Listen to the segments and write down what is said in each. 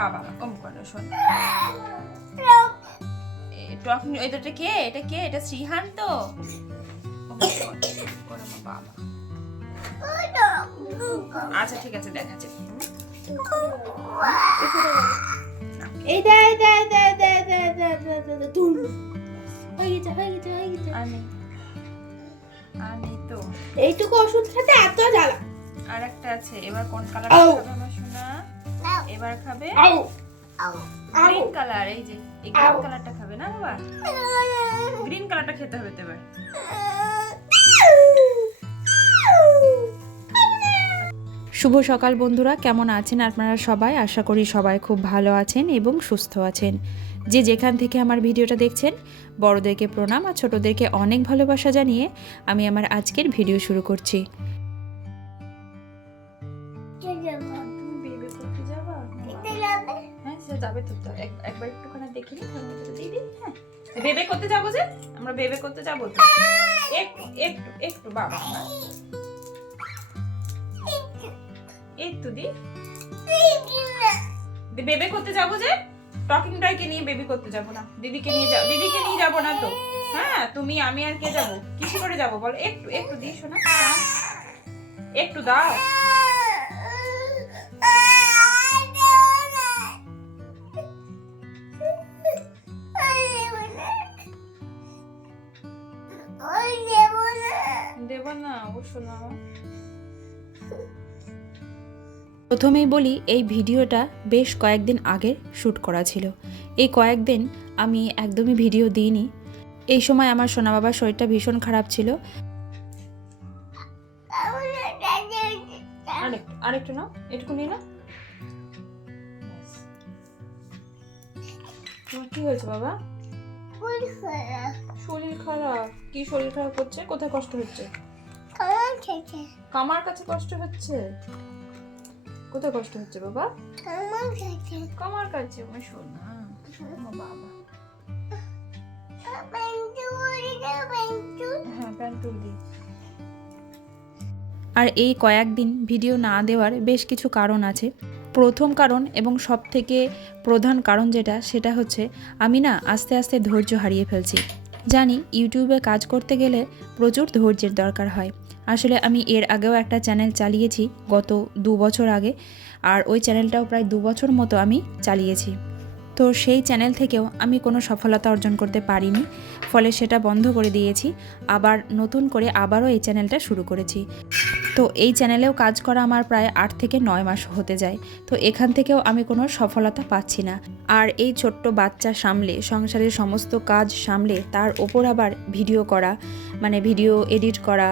বাবা ওম করে শোন। টকিং এটা কে? এটা কে? এটা শ্রীহান তো। বাবা আচ্ছা ঠিক আছে দেখাচ্ছে। এইটা এইটা এইটা এইটা এইটা এইটা এইটা তুম হয়ে গেছে। আমি তো এইটুকু ওষুধ খেতে এত জ্বালা। আর একটা আছে। এবার কোন কালারটা খাবে আমার সোনা? এবার খাবে গ্রিন কালার। এই যে এই গ্রিন কালারটা খাবে না বাবা? গ্রিন কালারটা খেতে হবে তো এবার। শুভ সকাল বন্ধুরা, কেমন আছেন আপনারা সবাই? আশা করি সবাই খুব ভালো আছেন এবং সুস্থ আছেন। যে যেখান থেকে আমার ভিডিওটা দেখছেন, বড়দেরকে প্রণাম আর ছোটদেরকে অনেক ভালোবাসা জানিয়ে আমি আমার আজকের ভিডিও শুরু করছি। একবার একটুখানি দেখিনি। হ্যাঁ বেবে করতে যাবো যে আমরা বেবে করতে যাবো তো। একটু একটু একটু বাবা একটু দি বেবে করতে যাবো যে। টকিং টয়কে নিয়ে বেবি করতে যাবো না, দিদিকে নিয়ে যাবো না তো। হ্যাঁ তুমি আমি আর কে যাবো? কিসে করে যাবো বলো? একটু একটু দি শোনা, একটু দাও। দেবো না অবশ্য না। প্রথমেই বলি, এই ভিডিওটা বেশ কয়েকদিন আগে শ্যুট করা ছিল। এই কয়েকদিন আমি একদমই ভিডিও দিইনি। এই সময় আমার সোনা বাবার শরীরটা ভীষণ খারাপ ছিল। আরেকটু নাও, একটু নিয়ে না। তোমার কি হয়েছে বাবা? শরীর খারাপ? কি শরীর খারাপ হচ্ছে? কোথায় কষ্ট হচ্ছে? কামার কাছে কষ্ট হচ্ছে? কোথায় কষ্ট হচ্ছে বাবা? কামার কাছে। আমার সোনা বাবা। হ্যাঁ প্যান্টুল দি। আর এই কয়েকদিন ভিডিও না দেওয়ার বেশ কিছু কারণ আছে। প্রথম কারণ এবং সব থেকে প্রধান কারণ সেটা হচ্ছে আমি না আস্তে আস্তে ধৈর্য হারিয়ে ফেলছি। জানি ইউটিউবে কাজ করতে গেলে প্রচুর ধৈর্যের দরকার হয়। আসলে আমি এর আগেও একটা চ্যানেল চালিয়েছি গত 2 বছর আগে, আর ওই চ্যানেলটাও প্রায় 2 বছর মতো আমি চালিয়েছি। তো সেই চ্যানেল থেকেও আমি কোনো সফলতা অর্জন করতে পারিনি, ফলে সেটা বন্ধ করে দিয়েছি। আবার নতুন করে আবারও এই চ্যানেলটা শুরু করেছি। তো এই চ্যানেলেও কাজ করা আমার প্রায় 8 থেকে 9 মাস হতে যায়। তো এখান থেকেও আমি কোনো সফলতা পাচ্ছি না। আর এই ছোট্ট বাচ্চা সামলে, সংসারের সমস্ত কাজ সামলে, তার ওপর আবার ভিডিও করা, মানে ভিডিও এডিট করা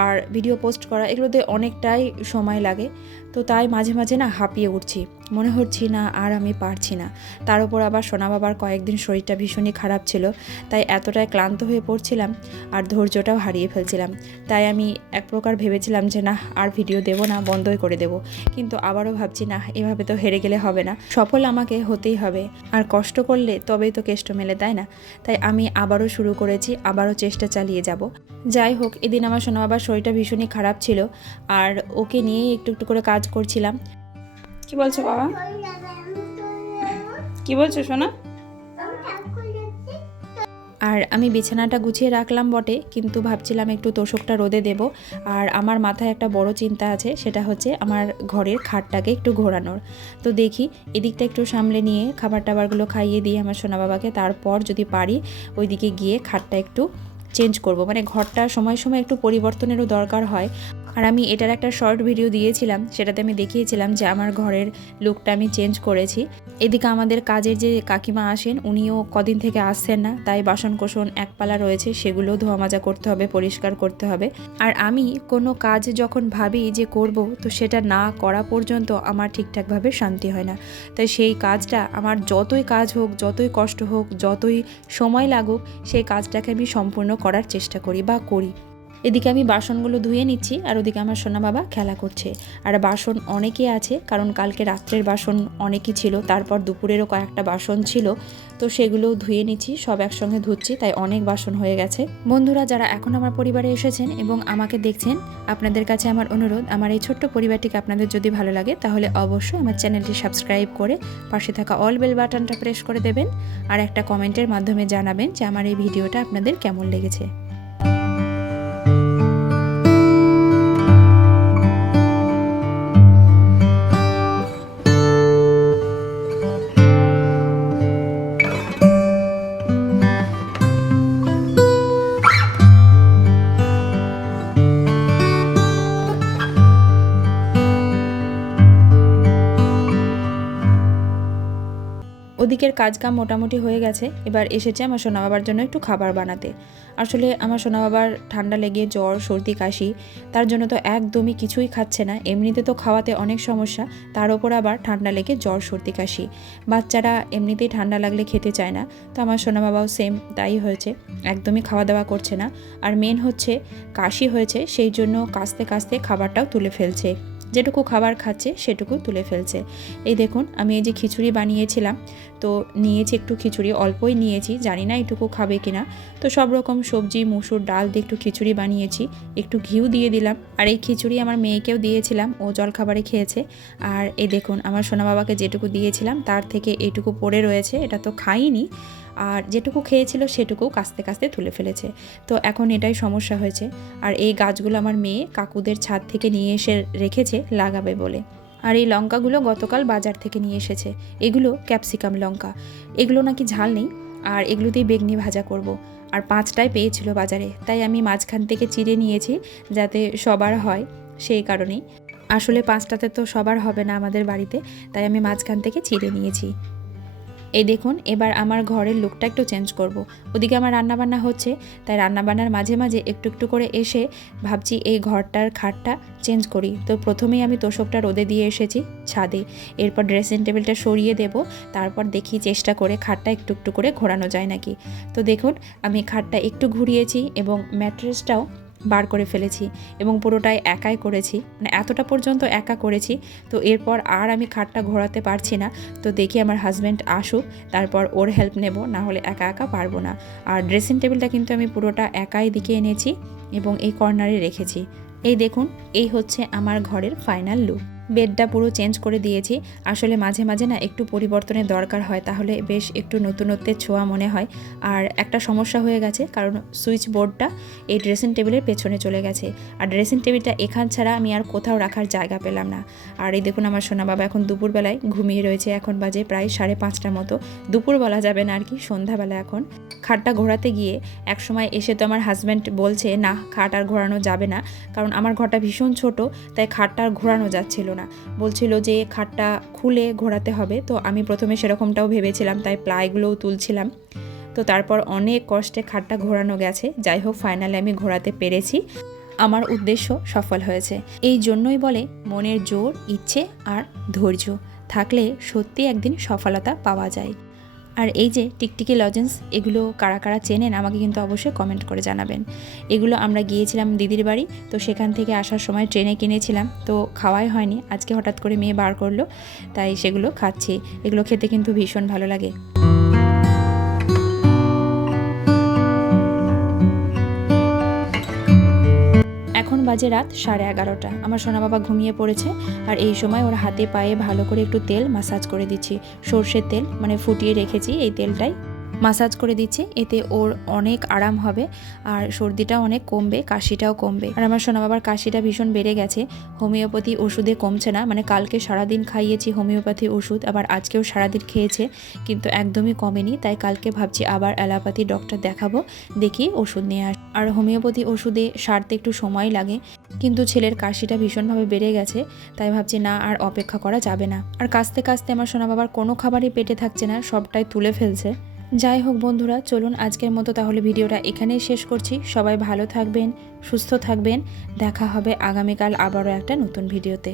আর ভিডিও পোস্ট করা, এগুলোতে অনেকটাই সময় লাগে। তো তাই মাঝে মাঝে না হাঁপিয়ে উঠছি, মনে হচ্ছি না আর আমি পারছি না। তার উপর আবার সোনা বাবার কয়েকদিন শরীরটা ভীষণই খারাপ ছিল, তাই এতটাই ক্লান্ত হয়ে পড়ছিলাম আর ধৈর্যটাও হারিয়ে ফেলছিলাম। তাই আমি এক প্রকার ভেবেছিলাম যে না আর ভিডিও দেবো না, বন্ধই করে দেব। কিন্তু আবারও ভাবছি না, এভাবে তো হেরে গেলে হবে না, সফল আমাকে হতেই হবে। আর কষ্ট করলে তবেই তো কেষ্ট মেলে, তাই না? তাই আমি আবারও শুরু করেছি, আবারও চেষ্টা চালিয়ে যাব। যাই হোক, এদিন আমার সোনা বাবার শরীরটা ভীষণই খারাপ ছিল আর ওকে নিয়েই একটু একটু করে কাজ করছিলাম। কি বলছো বাবা? কি বলছো সোনা? আর আমি বিছানাটা গুছিয়ে রাখলাম বটে, কিন্তু ভাবছিলাম একটু তোশকটা রোদে দেব। আর আমার মাথায় একটা বড় চিন্তা আছে, সেটা হচ্ছে আমার ঘরের খাটটাকে একটু ঘোরানোর। তো দেখি এদিকটা একটু সামলে নিয়ে খাবার টাবারগুলো খাইয়ে দিয়ে আমার সোনা বাবাকে, তারপর যদি পারি ওইদিকে গিয়ে খাটটা একটু চেঞ্জ করব। মানে ঘরটা সময় সময় একটু পরিবর্তনেরও দরকার হয়। আর আমি এটার একটা শর্ট ভিডিও দিয়েছিলাম, সেটাতে আমি দেখিয়েছিলাম যে আমার ঘরের লুকটা আমি চেঞ্জ করেছি। এদিকে আমাদের কাজের যে কাকিমা আসেন, উনিও কদিন থেকে আসছেন না, তাই বাসনকোসন একপালা রয়েছে, সেগুলো ধোয়া মাজা করতে হবে, পরিষ্কার করতে হবে। আর আমি কোনো কাজ যখন ভাবি যে করব, তো সেটা না করা পর্যন্ত আমার ঠিকঠাকভাবে শান্তি হয় না। তাই সেই কাজটা আমার যতই কাজ হোক, যতই কষ্ট হোক, যতই সময় লাগুক, সেই কাজটাকে আমি সম্পূর্ণ করার চেষ্টা করি বা করি। এদিকে আমি বাসনগুলো ধুয়ে নিচ্ছি আর ওদিকে আমার সোনা বাবা খেলা করছে। আর বাসন অনেকই আছে, কারণ কালকে রাত্রের বাসন অনেকই ছিল, তারপর দুপুরেরও কয়েকটা বাসন ছিল, তো সেগুলোও ধুয়ে নিচ্ছি, সব একসঙ্গে ধুচ্ছি, তাই অনেক বাসন হয়ে গেছে। বন্ধুরা যারা এখন আমার পরিবারে এসেছেন এবং আমাকে দেখছেন, আপনাদের কাছে আমার অনুরোধ, আমার এই ছোট্ট পরিবারটিকে আপনাদের যদি ভালো লাগে তাহলে অবশ্যই আমার চ্যানেলটি সাবস্ক্রাইব করে পাশে থাকা অল বেল বাটনটা প্রেস করে দেবেন আর একটা কমেন্টের মাধ্যমে জানাবেন যে আমার এই ভিডিওটা আপনাদের কেমন লেগেছে। ওদিকের কাজকাম মোটামুটি হয়ে গেছে, এবার এসেছে আমার সোনা বাবার জন্য একটু খাবার বানাতে। আসলে আমার সোনা বাবার ঠান্ডা লেগে জ্বর সর্দি কাশি, তার জন্য তো একদমই কিছুই খাচ্ছে না। এমনিতে তো খাওয়াতে অনেক সমস্যা, তার ওপর আবার ঠান্ডা লেগে জ্বর সর্দি কাশি। বাচ্চারা এমনিতেই ঠান্ডা লাগলে খেতে চায় না, তো আমার সোনা বাবাও সেম তাই হয়েছে, একদমই খাওয়া দাওয়া করছে না। আর মেন হচ্ছে কাশি হয়েছে, সেই জন্য কাশতে কাশতে খাবারটাও তুলে ফেলছে, যেটুকু খাবার খাচ্ছে সেটুকু তুলে ফেলছে। এই দেখুন আমি এই যে খিচুড়ি বানিয়েছিলাম, তো নিয়েছি একটু খিচুড়ি, অল্পই নিয়েছি, জানি না এটুকু খাবে কিনা। তো সব রকম সবজি মুসুর ডাল দিয়ে একটু খিচুড়ি বানিয়েছি, একটু ঘিউ দিয়ে দিলাম। আর এই খিচুড়ি আমার মেয়েকেও দিয়েছিলাম, ও জলখাবারে খেয়েছে। আর এই দেখুন আমার সোনা বাবাকে যেটুকু দিয়েছিলাম তার থেকে এইটুকু পড়ে রয়েছে, এটা তো খাইনি, আর যেটুকু খেয়েছিল সেটুকু কাস্তে কাস্তে তুলে ফেলেছে। তো এখন এটাই সমস্যা হয়েছে। আর এই গাছগুলো আমার মেয়ে কাকুদের ছাদ থেকে নিয়ে এসে রেখেছে লাগাবে বলে। আর এই লঙ্কাগুলো গতকাল বাজার থেকে নিয়ে এসেছে, এগুলো ক্যাপসিকাম লঙ্কা, এগুলো নাকি ঝাল নেই, আর এগুলো দিয়ে বেগনি ভাজা করব। আর 5টায় পেয়েছিল বাজারে, তাই আমি মাঝখান থেকে চিড়ে নিয়েছি যাতে সবার হয়, সেই কারণেই। আসলে 5টাতে তো সবার হবে না আমাদের বাড়িতে, তাই আমি মাঝখান থেকে চিড়ে নিয়েছি। এই দেখুন এবার আমার ঘরের লুকটা একটু চেঞ্জ করব। ওদিকে আমার রান্নাবান্না হচ্ছে, তাই রান্নাবান্নার মাঝে মাঝে একটু একটু করে এসে ভাবছি এই ঘরটার খাটটা চেঞ্জ করি। তো প্রথমেই আমি তোষকটা রোদে দিয়ে এসেছি ছাদে, এরপর ড্রেসিং টেবিলটা সরিয়ে দেব, তারপর দেখি চেষ্টা করে খাটটা একটু একটু করে ঘোরানো যায় নাকি। তো দেখুন আমি খাটটা একটু ঘুরিয়েছি এবং ম্যাট্রেসটাও বার করে ফেলেছি এবং পুরোটাই একাই করেছি, মানে এতটা পর্যন্ত একা করেছি। তো এরপর আর আমি খাটটা ঘোরাতে পারছি না, তো দেখি আমার হাজব্যান্ড আসুক, তারপর ওর হেল্প নেব, না হলে একা একা পারবো না। আর ড্রেসিং টেবিলটা কিন্তু আমি পুরোটা একাই দিকে এনেছি এবং এই কর্নারে রেখেছি। এই দেখুন এই হচ্ছে আমার ঘরের ফাইনাল লুক। বেডটা পুরো চেঞ্জ করে দিয়েছি, আসলে মাঝে মাঝে না একটু পরিবর্তনের দরকার হয়, তাহলে বেশ একটু নতুনত্বের ছোঁয়া মনে হয়। আর একটা সমস্যা হয়ে গেছে, কারণ সুইচ বোর্ডটা এই ড্রেসিং টেবিলের পেছনে চলে গেছে, আর ড্রেসিং টেবিলটা এখান ছাড়া আমি আর কোথাও রাখার জায়গা পেলাম না। আর এই দেখুন আমার সোনা বাবা এখন দুপুরবেলায় ঘুমিয়ে রয়েছে, এখন বাজে প্রায় 5:30 মতো, দুপুর বলা যাবে না আর কি, সন্ধ্যাবেলা। এখন খাটটা ঘোরাতে গিয়ে একসময় এসে তো আমার হাজব্যান্ড বলছে না খাট আর ঘোরানো যাবে না, কারণ আমার ঘরটা ভীষণ ছোট, তাই খাটটা আর ঘোরানো যাচ্ছিল না, বলছিল যে খাটটা খুলে ঘোরাতে হবে। তো আমি প্রথমে সেরকমটাও ভেবেছিলাম, তাই প্লাইগুলোও তুলছিলাম। তো তারপর অনেক কষ্টে খাটটা ঘোরানো গেছে, যাই হোক ফাইনালি আমি ঘোরাতে পেরেছি, আমার উদ্দেশ্য সফল হয়েছে। এই জন্যই বলে মনের জোর, ইচ্ছে আর ধৈর্য থাকলে সত্যি একদিন সফলতা পাওয়া যায়। আর এই যে টিকটিকি লজেন্স, এগুলো কারা কারা চেনেন আমাকে কিন্তু অবশ্যই কমেন্ট করে জানাবেন। এগুলো আমরা গিয়েছিলাম দিদির বাড়ি, তো সেখান থেকে আসার সময় ট্রেনে কিনেছিলাম, তো খাওয়াই হয়নি, আজকে হঠাৎ করে মেয়ে বার করলো, তাই সেগুলো খাচ্ছি। এগুলো খেতে কিন্তু ভীষণ ভালো লাগে। এখন বাজে রাত 11:30, আমার সোনা বাবা ঘুমিয়ে পড়েছে। আর এই সময় ওর হাতে পায়ে ভালো করে একটু তেল মাসাজ করে দিচ্ছি, সর্ষের তেল, মানে ফুটিয়ে রেখেছি এই তেলটাই মাসাজ করে দিচ্ছি, এতে ওর অনেক আরাম হবে আর সর্দিটাও অনেক কমবে, কাশিটাও কমবে। আর আমার সোনা বাবার কাশিটা ভীষণ বেড়ে গেছে, হোমিওপ্যাথি ওষুধে কমছে না, মানে কালকে সারাদিন খাইয়েছি হোমিওপ্যাথি ওষুধ, আবার আজকেও সারাদিন খেয়েছে, কিন্তু একদমই কমেনি। তাই কালকে ভাবছি আবার অ্যালোপ্যাথি ডক্টর দেখাবো, দেখি ওষুধ নিয়ে আস। আর হোমিওপ্যাথি ওষুধে সারতে একটু সময় লাগে, কিন্তু ছেলের কাশিটা ভীষণভাবে বেড়ে গেছে, তাই ভাবছি না আর অপেক্ষা করা যাবে না। আর কাশতে কাশতে আমার সোনা বাবার কোনো খাবারই পেটে থাকছে না, সবটাই তুলে ফেলছে। যাই হোক বন্ধুরা, চলুন আজকের মতো তাহলে ভিডিওটা এখানেই শেষ করছি। সবাই ভালো থাকবেন, সুস্থ থাকবেন, দেখা হবে আগামীকাল আবারও একটা নতুন ভিডিওতে।